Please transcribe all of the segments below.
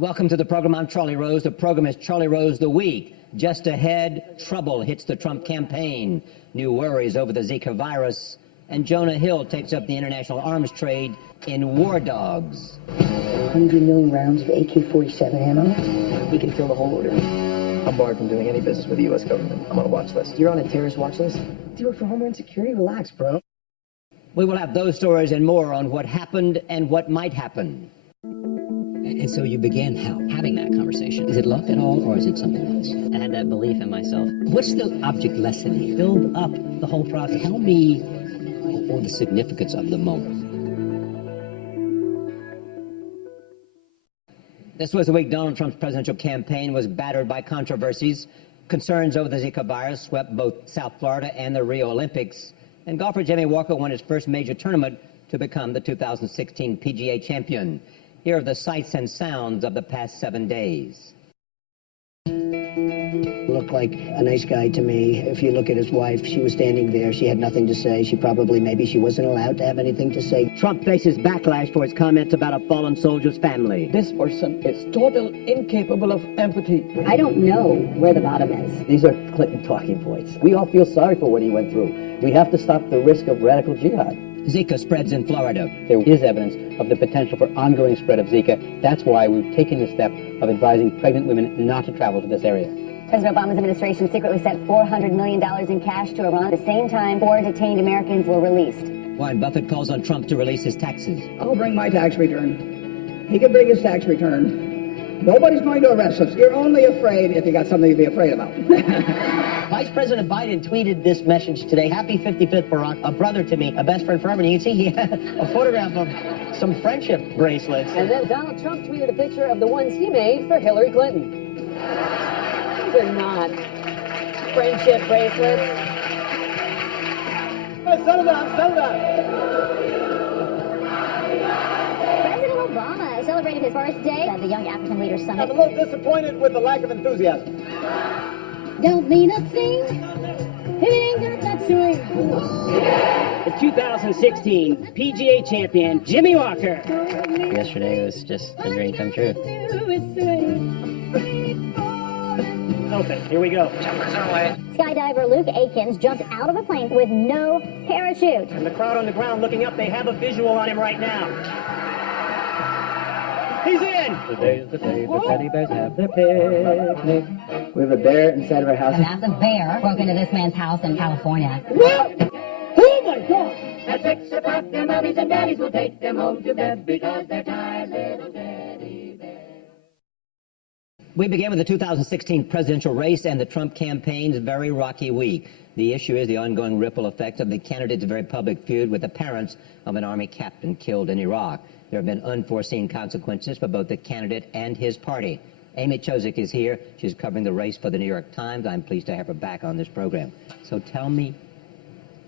Welcome to the program. I'm Charlie Rose. The program is Charlie Rose the Week. Just ahead, trouble hits the Trump campaign. New worries over the Zika virus. And Jonah Hill takes up the international arms trade in war dogs. 100 million rounds of AK-47 ammo. He can kill the whole order. I'm barred from doing any business with the U.S. government. I'm on a watch list. You're on a terrorist watch list? Do you work for Homeland Security? Relax, bro. We will have those stories and more on what happened and what might happen. And so you began having that conversation. Is it luck at all, or is it something else? I had that belief in myself. What's the object lesson here? Build up the whole process. Tell me the significance of the moment. This was the week Donald Trump's presidential campaign was battered by controversies. Concerns over the Zika virus swept both South Florida and the Rio Olympics. And golfer Jimmy Walker won his first major tournament to become the 2016 PGA champion. Here are the sights and sounds of the past 7 days. Looked like a nice guy to me. If you look at his wife, she was standing there. She had nothing to say. Maybe she wasn't allowed to have anything to say. Trump faces backlash for his comments about a fallen soldier's family. This person is totally incapable of empathy. I don't know where the bottom is. These are Clinton talking points. We all feel sorry for what he went through. We have to stop the risk of radical jihad. Zika spreads in Florida. There is evidence of the potential for ongoing spread of Zika. That's why we've taken the step of advising pregnant women not to travel to this area. President Obama's administration secretly sent $400 million in cash to Iran. At the same time, 4 detained Americans were released. Warren Buffett calls on Trump to release his taxes. I'll bring my tax return. He can bring his tax return. Nobody's going to arrest us. You're only afraid if you got something to be afraid about. Vice President Biden tweeted this message today. Happy 55th, Barack. A brother to me, a best friend forever. And you can see he had a photograph of some friendship bracelets. And then Donald Trump tweeted a picture of the ones he made for Hillary Clinton. These are not friendship bracelets. President Obama celebrated his first day at the Young African Leaders Summit. I'm a little disappointed with the lack of enthusiasm. Don't mean a thing if it ain't got that swing. The 2016 PGA champion, Jimmy Walker. Yesterday was just a dream come true. Okay, here we go. Jumpers are away. Skydiver Luke Akins jumped out of a plane with no parachute. And the crowd on the ground looking up, they have a visual on him right now. He's in! Today's the day the teddy bears have their picnic. We have a bear inside of our house. A massive bear broke into this man's house in California. What? Oh my God! At 6 o'clock, their mommies and daddies will take them home to bed because they're tired little teddy bears. We began with the 2016 presidential race and the Trump campaign's very rocky week. The issue is the ongoing ripple effect of the candidate's very public feud with the parents of an Army captain killed in Iraq. There have been unforeseen consequences for both the candidate and his party. Amy Chozick is here. She's covering the race for the New York Times. I'm pleased to have her back on this program. So tell me,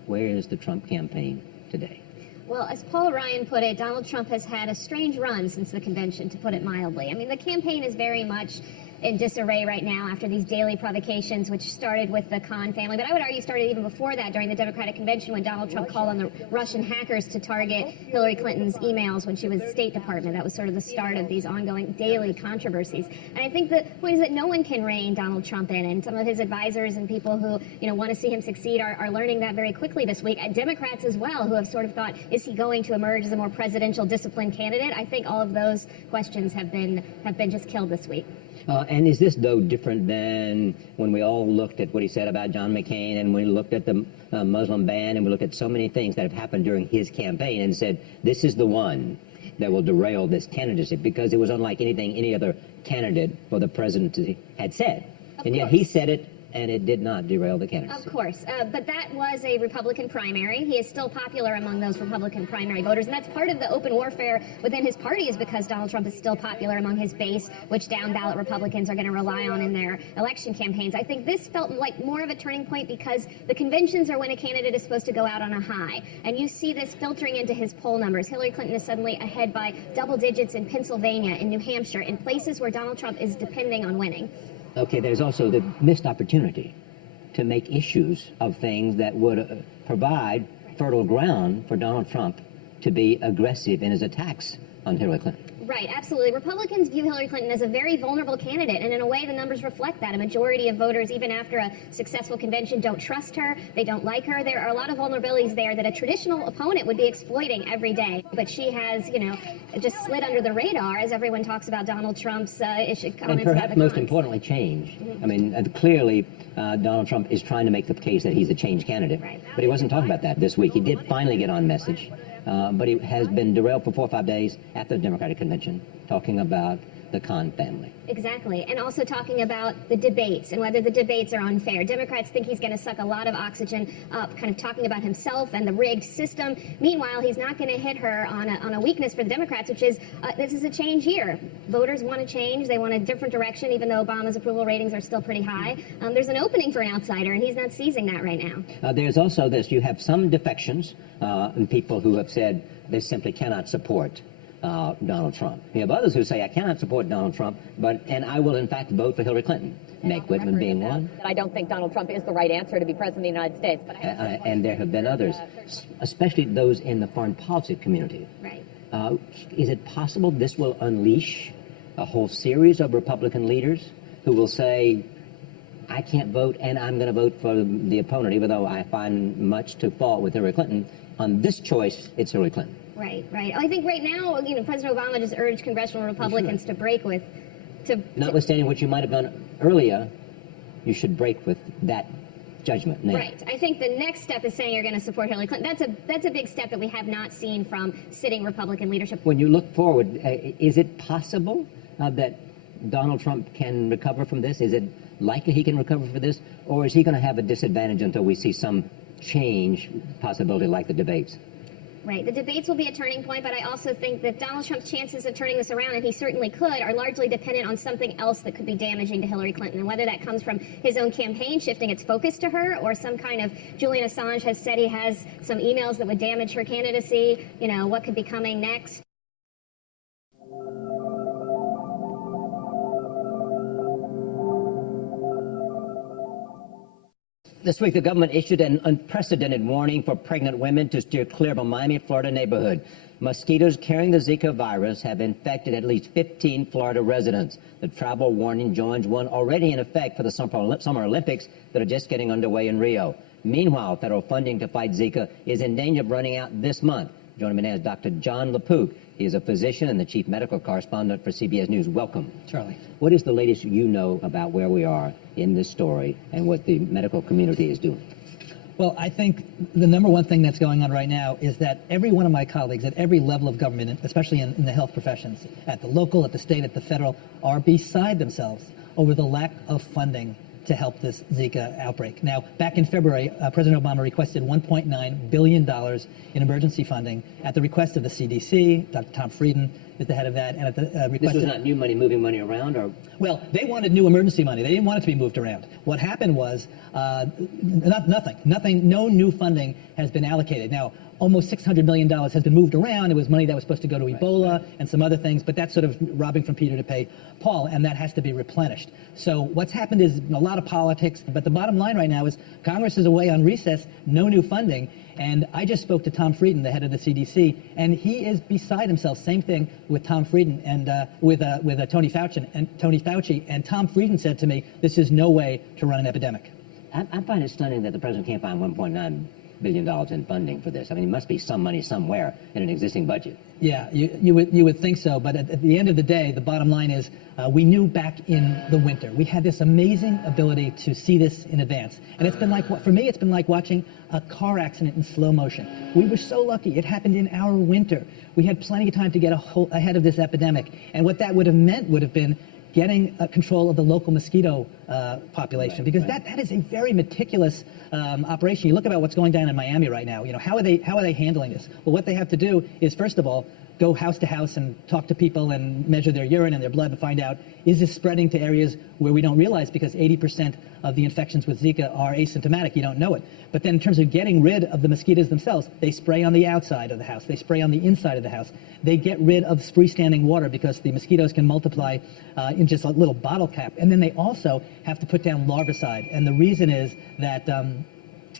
where is the Trump campaign today? Well, as Paul Ryan put it, Donald Trump has had a strange run since the convention, to put it mildly. I mean, the campaign is very much in disarray right now after these daily provocations, which started with the Khan family. But I would argue started even before that, during the Democratic convention, when Donald Trump called on the Russian hackers to target Hillary Clinton's emails when she was State Department. That was sort of the start of these ongoing daily controversies. And I think the point is that no one can rein Donald Trump in, and some of his advisors and people who, want to see him succeed are learning that very quickly this week. And Democrats as well, who have sort of thought, is he going to emerge as a more presidential disciplined candidate? I think all of those questions have been just killed this week. And is this, though, different than when we all looked at what he said about John McCain, and we looked at the Muslim ban, and we looked at so many things that have happened during his campaign and said, this is the one that will derail this candidacy, because it was unlike anything any other candidate for the presidency had said. And yet he said it, and it did not derail the candidacy. Of course, but that was a Republican primary. He is still popular among those Republican primary voters, and that's part of the open warfare within his party, is because Donald Trump is still popular among his base, which down-ballot Republicans are going to rely on in their election campaigns. I think this felt like more of a turning point because the conventions are when a candidate is supposed to go out on a high, and you see this filtering into his poll numbers. Hillary Clinton is suddenly ahead by double digits in Pennsylvania, in New Hampshire, in places where Donald Trump is depending on winning. Okay, there's also the missed opportunity to make issues of things that would provide fertile ground for Donald Trump to be aggressive in his attacks on Hillary Clinton. Right, absolutely. Republicans view Hillary Clinton as a very vulnerable candidate, and in a way the numbers reflect that. A majority of voters, even after a successful convention, don't trust her, they don't like her. There are a lot of vulnerabilities there that a traditional opponent would be exploiting every day. But she has, just slid under the radar as everyone talks about Donald Trump's comments about the And perhaps most cons. importantly, change. I mean, clearly Donald Trump is trying to make the case that he's a change candidate. Right. But he wasn't talking about that this week. He did finally get on message. But he has been derailed for 4 or 5 days at the Democratic Convention, talking about the Khan family. Exactly, and also talking about the debates and whether the debates are unfair. Democrats think he's going to suck a lot of oxygen up, kind of talking about himself and the rigged system. Meanwhile, he's not going to hit her on a weakness for the Democrats, which is this is a change year. Voters want to change. They want a different direction, even though Obama's approval ratings are still pretty high. There's an opening for an outsider, and he's not seizing that right now. There's also this. You have some defections and people who have said they simply cannot support Donald Trump. You have others who say, I cannot support Donald Trump, and I will in fact vote for Hillary Clinton. Meg Whitman being one. I don't think Donald Trump is the right answer to be president of the United States. But and there have been others, especially those in the foreign policy community. Right. Is it possible this will unleash a whole series of Republican leaders who will say, I can't vote and I'm going to vote for the opponent, even though I find much to fault with Hillary Clinton. On this choice, it's Hillary Clinton. Right, right. I think right now, President Obama just urged congressional Republicans to break with, notwithstanding what you might have done earlier, you should break with that judgment now. Right. I think the next step is saying you're going to support Hillary Clinton. That's a big step that we have not seen from sitting Republican leadership. When you look forward, is it possible that Donald Trump can recover from this? Is it likely he can recover from this? Or is he going to have a disadvantage until we see some change possibility like the debates? Right. The debates will be a turning point, but I also think that Donald Trump's chances of turning this around, and he certainly could, are largely dependent on something else that could be damaging to Hillary Clinton, and whether that comes from his own campaign shifting its focus to her, or some kind of, Julian Assange has said he has some emails that would damage her candidacy, what could be coming next. This week, the government issued an unprecedented warning for pregnant women to steer clear of a Miami, Florida neighborhood. Mosquitoes carrying the Zika virus have infected at least 15 Florida residents. The travel warning joins one already in effect for the Summer Olympics that are just getting underway in Rio. Meanwhile, federal funding to fight Zika is in danger of running out this month. Joining me now is Dr. John LaPook. He is a physician and the chief medical correspondent for CBS News. Welcome. Charlie. What is the latest you know about where we are in this story and what the medical community is doing? Well, I think the number one thing that's going on right now is that every one of my colleagues at every level of government, especially in the health professions, at the local, at the state, at the federal, are beside themselves over the lack of funding to help this Zika outbreak. Now, back in February, President Obama requested $1.9 billion in emergency funding at the request of the CDC. Dr. Tom Frieden is the head of that, and at the request. This was not new money moving money around, or? Well, they wanted new emergency money. They didn't want it to be moved around. What happened was nothing. No new funding has been allocated. Now, almost $600 million has been moved around. It was money that was supposed to go to Ebola and some other things, but that's sort of robbing from Peter to pay Paul, and that has to be replenished. So what's happened is a lot of politics, but the bottom line right now is Congress is away on recess, no new funding, and I just spoke to Tom Frieden, the head of the CDC, and he is beside himself. Same thing with Tom Frieden and with Tony Fauci, and Tom Frieden said to me, this is no way to run an epidemic. I find it stunning that the president can't find $1.9 billion in funding for this. I mean, there must be some money somewhere in an existing budget. Yeah, you would think so, but at the end of the day, the bottom line is we knew back in the winter. We had this amazing ability to see this in advance. And it's been like, for me, it's been like watching a car accident in slow motion. We were so lucky. It happened in our winter. We had plenty of time to get ahead of this epidemic. And what that would have meant would have been getting control of the local mosquito population, because that is a very meticulous operation. You look about what's going down in Miami right now. How are they handling this? Well, what they have to do is, first of all, go house to house and talk to people and measure their urine and their blood and find out, is this spreading to areas where we don't realize, because 80% of the infections with Zika are asymptomatic. You don't know it. But then in terms of getting rid of the mosquitoes themselves, they spray on the outside of the house. They spray on the inside of the house. They get rid of freestanding water because the mosquitoes can multiply in just a little bottle cap. And then they also have to put down larvicide. And the reason is that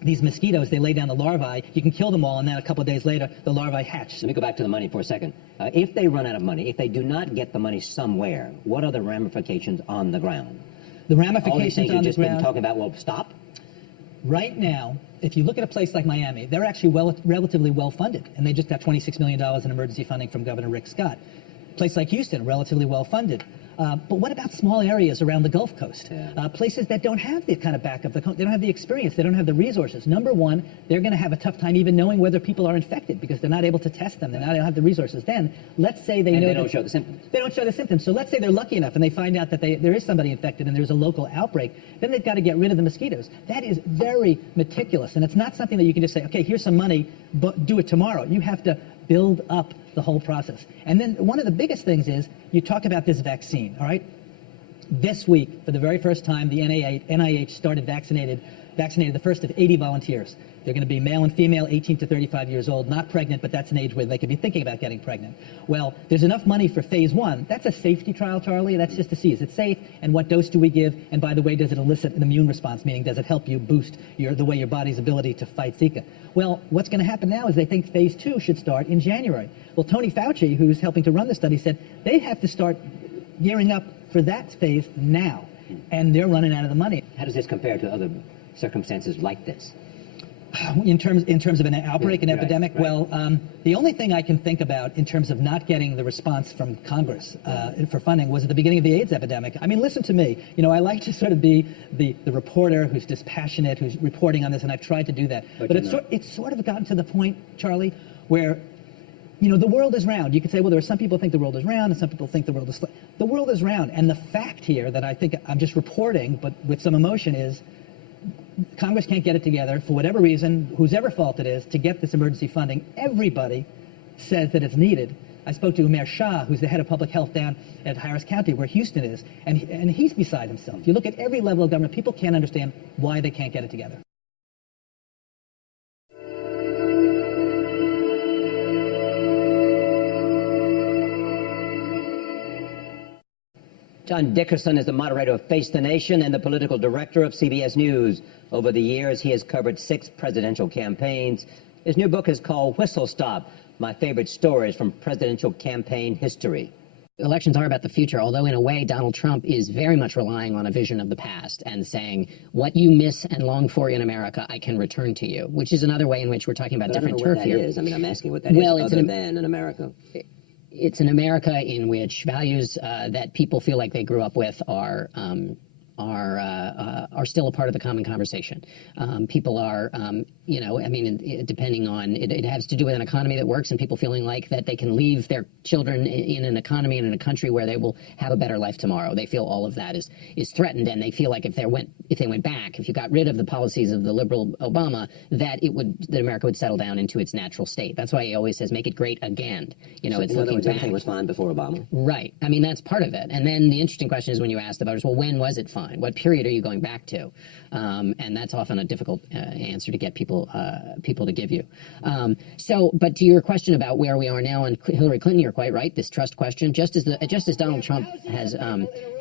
these mosquitoes, they lay down the larvae. You can kill them all, and then a couple of days later, the larvae hatch. Let me go back to the money for a second. If they run out of money, if they do not get the money somewhere, what are the ramifications on the ground? The All these ramifications things on you've the just been ground. talking about will stop? Right now, if you look at a place like Miami, they're actually relatively well funded, and they just got $26 million in emergency funding from Governor Rick Scott. A place like Houston, relatively well funded. But what about small areas around the Gulf Coast? Places that don't have the kind of backup, they don't have the experience, they don't have the resources. Number one, they're going to have a tough time even knowing whether people are infected because they're not able to test them. They don't have the resources. Then, let's say they know they don't show the symptoms. They don't show the symptoms. So let's say they're lucky enough and they find out that there is somebody infected and there's a local outbreak. Then they've got to get rid of the mosquitoes. That is very meticulous, and it's not something that you can just say, okay, here's some money, but do it tomorrow. You have to build up the whole process. And then one of the biggest things is you talk about this vaccine, all right? This week, for the very first time, the NIH started vaccinated the first of 80 volunteers. They're going to be male and female, 18 to 35 years old, not pregnant, but that's an age where they could be thinking about getting pregnant. Well, there's enough money for phase 1. That's a safety trial, Charlie. That's just to see, is it safe, and what dose do we give, and by the way, does it elicit an immune response, meaning does it help you boost the way your body's ability to fight Zika? Well, what's going to happen now is they think phase 2 should start in January. Well, Tony Fauci, who's helping to run the study, said they have to start gearing up for that phase now, and they're running out of the money. How does this compare to other circumstances like this? In terms of an outbreak, an epidemic, right. Well, the only thing I can think about in terms of not getting the response from Congress for funding was at the beginning of the AIDS epidemic. I mean, listen to me. You know, I like to sort of be the reporter who's dispassionate, who's reporting on this, and I've tried to do that. But it's sort of gotten to the point, Charlie, where, you know, the world is round. You could say, well, there are some people who think the world is round and some people think the world is flat. The world is round. And the fact here that I think I'm just reporting, but with some emotion, is Congress can't get it together for whatever reason, whosever fault it is, to get this emergency funding. Everybody says that it's needed. I spoke to Umair Shah, who's the head of public health down at Harris County, where Houston is, and he's beside himself. You look at every level of government, people can't understand why they can't get it together. John Dickerson is the moderator of Face the Nation and the political director of CBS News. Over the years, he has covered 6 presidential campaigns. His new book is called Whistle Stop: My Favorite Stories from Presidential Campaign History. Elections are about the future, although in a way Donald Trump is very much relying on a vision of the past and saying, what you miss and long for in America, I can return to you, which is another way in which we're talking about different turf here. I don't know what that is. I mean, I'm asking what that is other than in America. It's an America in which values that people feel like they grew up with are still a part of the common conversation. People are, you know, I mean, depending on, it has to do with an economy that works and people feeling like that they can leave their children in an economy and in a country where they will have a better life tomorrow. They feel all of that is threatened, and they feel like if they went back, if you got rid of the policies of the liberal Obama, that America would settle down into its natural state. That's why he always says, make it great again. You know, So it's in other looking words, back. everything was fine before Obama. Right. I mean, that's part of it. And then the interesting question is when you asked about it, well, when was it fine? What period are you going back to? And that's often a difficult answer to get people to give you. But to your question about where we are now and Hillary Clinton, you're quite right. This trust question, just as Donald Trump has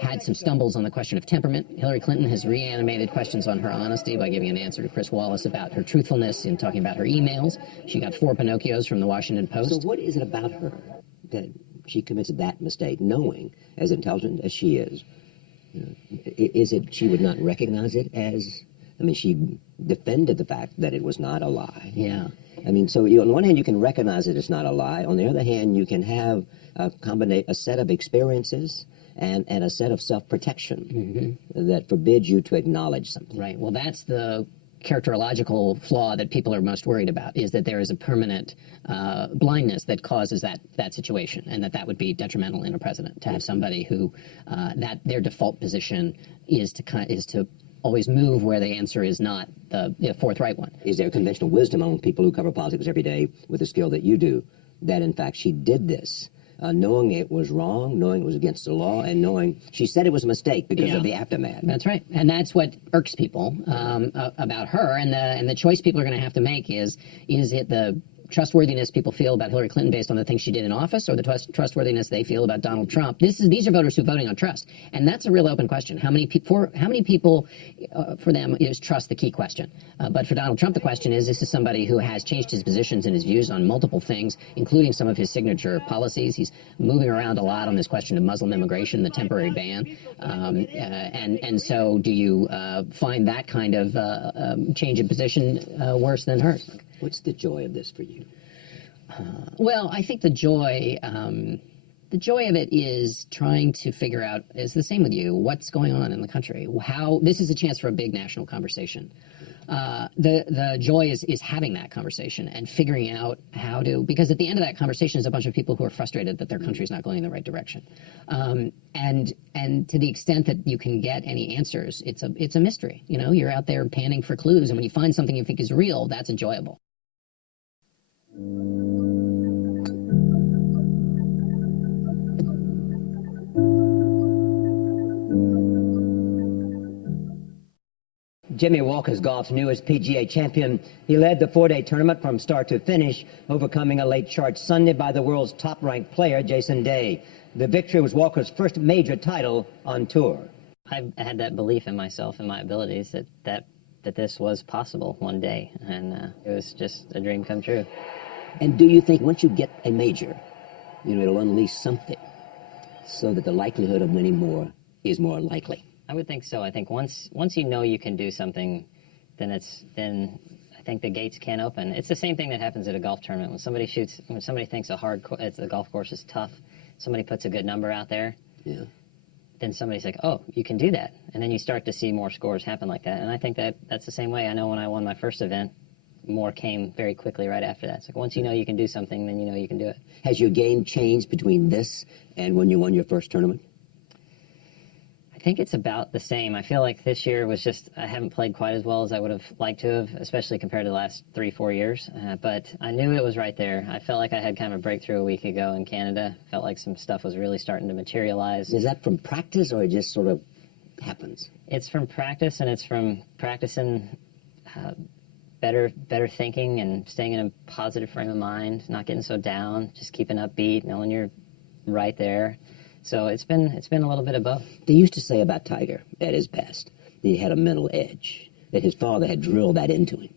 had some stumbles on the question of temperament, Hillary Clinton has reanimated questions on her honesty by giving an answer to Chris Wallace about her truthfulness in talking about her emails. She got 4 Pinocchios from the Washington Post. So what is it about her that she commits that mistake, knowing as intelligent as she is? Is it she would not recognize it as, I mean, she defended the fact that it was not a lie. Yeah. I mean, so on the one hand, you can recognize it as not a lie. On the other hand, you can have a set of experiences and a set of self-protection that forbids you to acknowledge something. Right. Well, that's the characterological flaw that people are most worried about, is that there is a permanent blindness that causes that situation, and that would be detrimental in a president, to have somebody who that their default position is to always move where the answer is not the forthright one. Is there conventional wisdom among people who cover politics every day with the skill that you do, that in fact she did this knowing it was wrong, knowing it was against the law, and knowing she said it was a mistake because of the aftermath? That's right, and that's what irks people about her. And the choice people are going to have to make is it the trustworthiness people feel about Hillary Clinton based on the things she did in office, or the trustworthiness they feel about Donald Trump. These are voters who are voting on trust, and that's a real open question. How many people for them is trust the key question? But for Donald Trump, the question is: this is somebody who has changed his positions and his views on multiple things, including some of his signature policies. He's moving around a lot on this question of Muslim immigration, the temporary ban, and so do you find that kind of change in position worse than hers? What's the joy of this for you? Well, I think the joy of it is trying to figure out, is the same with you, what's going on in the country. How this is a chance for a big national conversation. The joy is having that conversation and figuring out how to, because at the end of that conversation is a bunch of people who are frustrated that their country's not going in the right direction. And to the extent that you can get any answers, it's a mystery. You know, you're out there panning for clues, and when you find something you think is real, that's enjoyable. Jimmy Walker's golf's newest PGA champion. He led the 4-day tournament from start to finish, overcoming a late charge Sunday by the world's top-ranked player, Jason Day. The victory was Walker's first major title on tour. I had that belief in myself and my abilities that this was possible one day, and it was just a dream come true. And do you think once you get a major, you know, it'll unleash something so that the likelihood of winning more is more likely? I would think so. I think once you know you can do something, then I think the gates can't open. It's the same thing that happens at a golf tournament. When somebody thinks the golf course is tough, somebody puts a good number out there, yeah, then somebody's like, oh, you can do that. And then you start to see more scores happen like that. And I think that's the same way. I know when I won my first event, more came very quickly right after that. It's like once you know you can do something, then you know you can do it. Has your game changed between this and when you won your first tournament? I think it's about the same. I feel like this year was just, I haven't played quite as well as I would have liked to have, especially compared to the last 3-4 years. But I knew it was right there. I felt like I had kind of a breakthrough a week ago in Canada. Felt like some stuff was really starting to materialize. Is that from practice or it just sort of happens? It's from practice, and it's from practicing better thinking and staying in a positive frame of mind, not getting so down, just keeping upbeat, knowing you're right there. So it's been a little bit of both. They used to say about Tiger, at his best, that he had a mental edge, that his father had drilled that into him.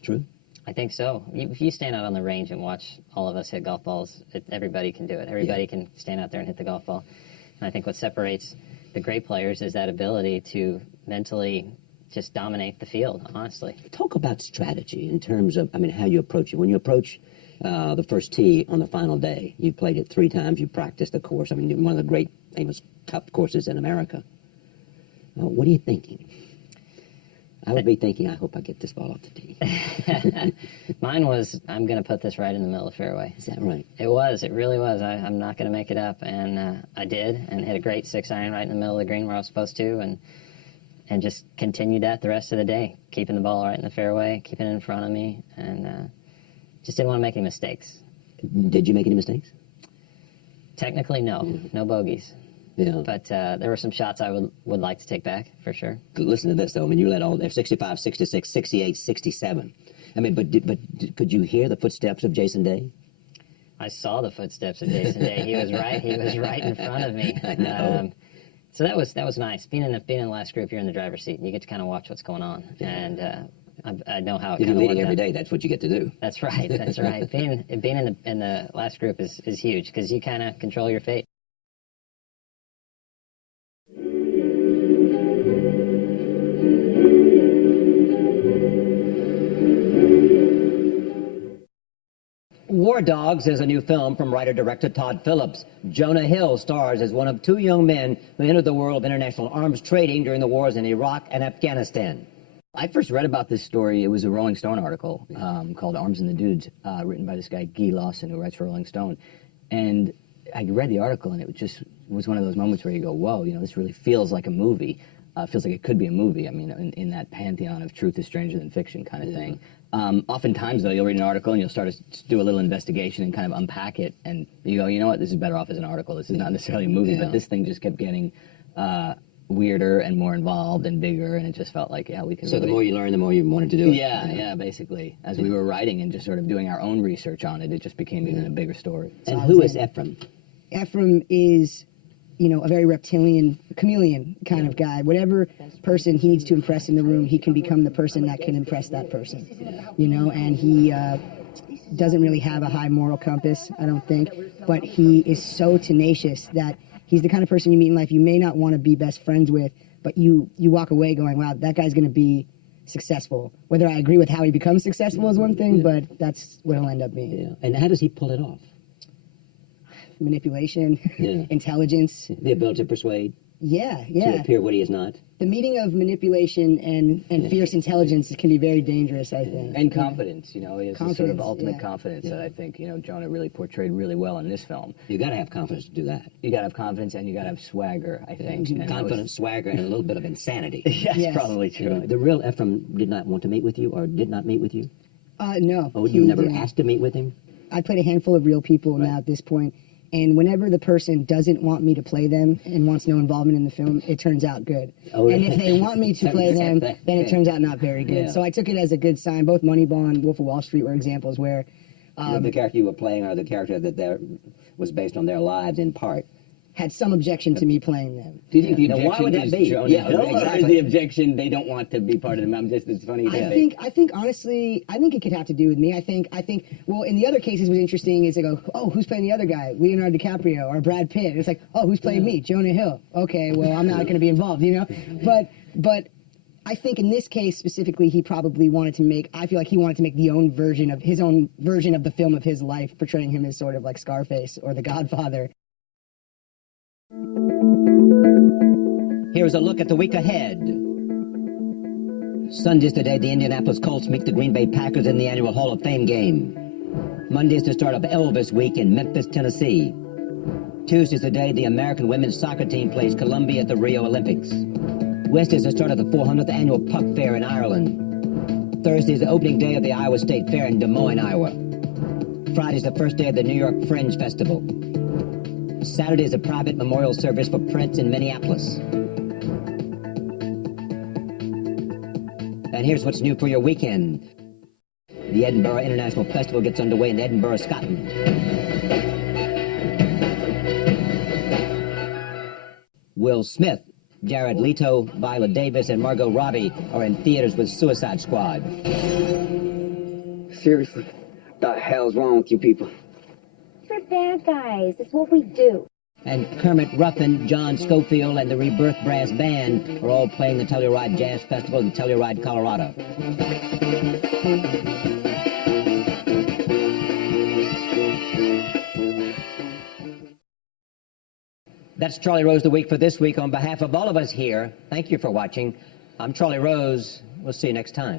True? I think so. If you stand out on the range and watch all of us hit golf balls, everybody can do it. Everybody can stand out there and hit the golf ball. And I think what separates the great players is that ability to mentally just dominate the field, honestly. Talk about strategy in terms of, how you approach it. When you approach the first tee on the final day, you played it 3 times, you practiced the course. One of the great famous cup courses in America. What are you thinking? I would be thinking, I hope I get this ball off the tee. Mine was, I'm going to put this right in the middle of the fairway. Is that right? It was. It really was. I'm not going to make it up. And I did, and hit a great 6-iron right in the middle of the green where I was supposed to, and just continued that the rest of the day, keeping the ball right in the fairway, keeping it in front of me, and just didn't want to make any mistakes. Did you make any mistakes? Technically, no. Yeah. No bogeys. Yeah. But there were some shots I would like to take back, for sure. Listen to this, though. You led all there, 65, 66, 68, 67. But could you hear the footsteps of Jason Day? I saw the footsteps of Jason Day. He was right in front of me. I know. So that was nice. Being in the last group, you're in the driver's seat, and you get to kind of watch what's going on. Yeah. And I know how it kind of works. You're leading every day. That's what you get to do. That's right. That's right. Being in the last group is huge because you kind of control your fate. War Dogs is a new film from writer-director Todd Phillips. Jonah Hill stars as one of 2 young men who entered the world of international arms trading during the wars in Iraq and Afghanistan. I first read about this story. It was a Rolling Stone article called Arms and the Dudes, written by this guy, Guy Lawson, who writes for Rolling Stone. And I read the article, and it was one of those moments where you go, whoa, this really feels like a movie. Feels like it could be a movie. In that pantheon of truth is stranger than fiction kind of thing. Oftentimes, though, you'll read an article and you'll start to do a little investigation and kind of unpack it, and you go, you know what, this is better off as an article. This is not necessarily a movie, but this thing just kept getting weirder and more involved and bigger, and it just felt like, yeah, we can. So really... the more you learn, the more you wanted to do it. Yeah, basically. As we were writing and just sort of doing our own research on it, it just became even a bigger story. And who is Ephraim? Ephraim is, you know, a very reptilian, chameleon kind of guy. Whatever person he needs to impress in the room, he can become the person that can impress that person. You know, and he doesn't really have a high moral compass, I don't think, but he is so tenacious that he's the kind of person you meet in life you may not want to be best friends with, but you walk away going, wow, that guy's going to be successful. Whether I agree with how he becomes successful is one thing, but that's what he'll end up being. Yeah. And how does he pull it off? Manipulation, intelligence. The ability to persuade? Yeah. To appear what he is not? The meeting of manipulation and fierce intelligence can be very dangerous, I think. And confidence, you know, he has this sort of ultimate confidence that I think, you know, Jonah really portrayed really well in this film. You got to have confidence to do that. You got to have confidence, and you got to have swagger, I think. And confidence, swagger, and a little bit of insanity. Yes, probably true. You know, the real Ephraim did not want to meet with you, or did not meet with you? No. Oh, you never asked to meet with him? I played a handful of real people now at this point. And whenever the person doesn't want me to play them and wants no involvement in the film, it turns out good. Oh, and if they want me to play them, then it turns out not very good. Yeah. So I took it as a good sign. Both Moneyball and Wolf of Wall Street were examples where... the character you were playing or the character that was based on their lives in part. Had some objection to me playing them. Do you think the now, objection why would that is be? Jonah? Yeah, Or exactly. is the objection they don't want to be part of the it's funny. I think honestly, I think it could have to do with me. I think well, in the other cases what's interesting is they go, oh, who's playing the other guy? Leonardo DiCaprio or Brad Pitt. It's like, oh, who's playing me? Jonah Hill. Okay, well, I'm not going to be involved, you know? But I think in this case specifically, he probably wanted to make, I feel like he wanted to make his own version of the film of his life, portraying him as sort of like Scarface or The Godfather. Here's a look at the week ahead. Sunday's the day the Indianapolis Colts meet the Green Bay Packers in the annual Hall of Fame game. Monday's the start of Elvis Week in Memphis, Tennessee. Tuesday's the day the American women's soccer team plays Colombia at the Rio Olympics. Wednesday's the start of the 400th annual Puck Fair in Ireland. Thursday's the opening day of the Iowa State Fair in Des Moines, Iowa. Friday's the first day of the New York Fringe Festival. Saturday is a private memorial service for Prince in Minneapolis. And here's what's new for your weekend. The Edinburgh International Festival gets underway in Edinburgh, Scotland. Will Smith, Jared Leto, Viola Davis, and Margot Robbie are in theaters with Suicide Squad. Seriously, what the hell's wrong with you people? We're bad guys. It's what we do. And Kermit Ruffin, John Schofield, and the Rebirth Brass Band are all playing the Telluride Jazz Festival in Telluride, Colorado. That's Charlie Rose the Week for this week. On behalf of all of us here, thank you for watching. I'm Charlie Rose. We'll see you next time.